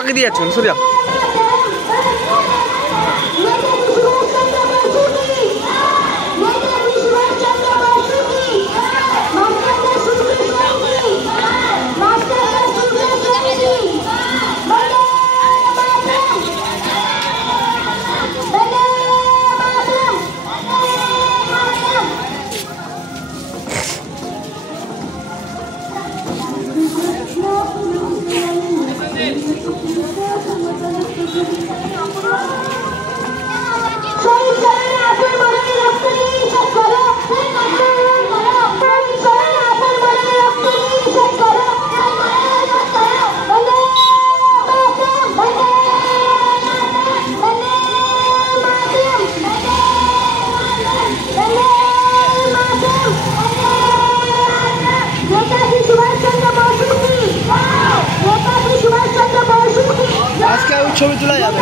आगे दिया चुन सूर्या ছবি তোলা যাবে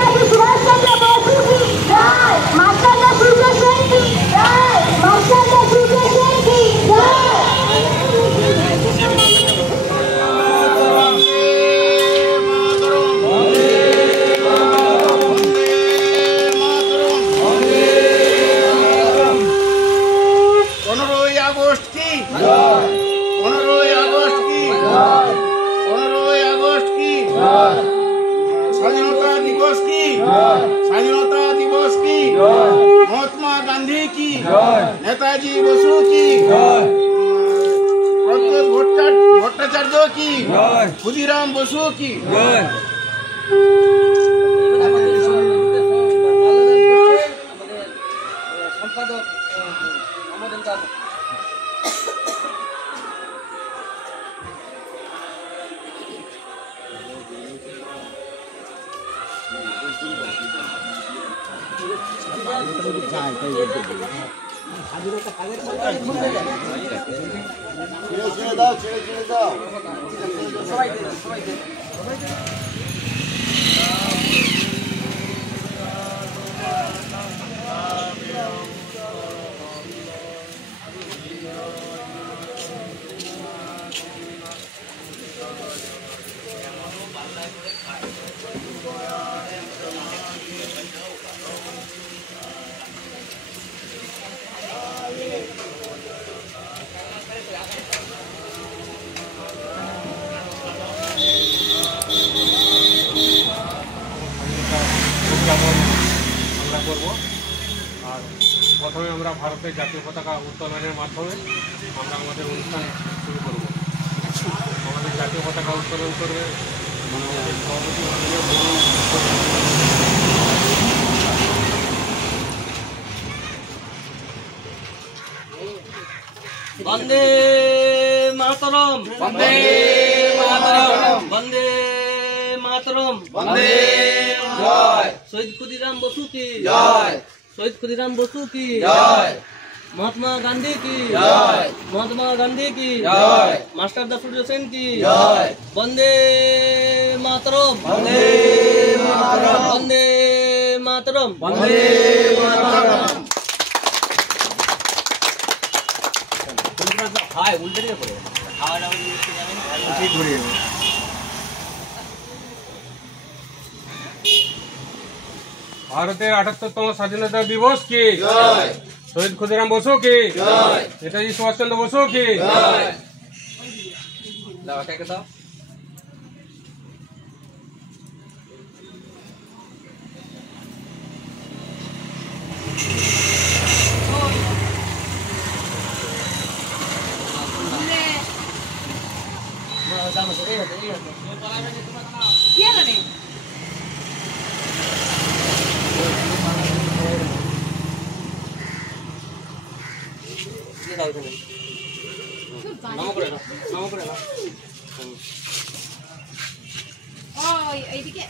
महात्मा गांधी की नेताजी बसु की भट्टाचार्य की खुदीराम बसु की प्रथमे আমরা ভারতের জাতীয় পতাকা উত্তোলনের মাধ্যমে আমরা আমাদের অনুষ্ঠান শুরু করব। আমাদের জাতীয় পতাকা উত্তোলন করবে আমাদের সভাপতি মাননীয় বন্দে মাতরম, বন্দে মাতরম, বন্দে মাতরম, বন্দে জয়। শহীদ ক্ষুদিরাম বসু কি জয়, শহীদ ক্ষুদিরাম বসু কি জয়, महात्मा गांधी की जय, महात्मा गांधी की जय, मास्टर द सूर्य सेन की जय, वंदे मातरम, वंदे मातरम, वंदे मातरम, वंदे मातरम। हाय उल्टे नहीं पड़े हाय ना ठीक हो रही है। भारतेर 78तम स्वाधीनता दिवस की जय, शहीद खुदीराम बसु की जय, नेताजी सुभाष चंद्र बसु की जय। দিয়ে দাও এখানে নামো করে নাও ও এইদিকে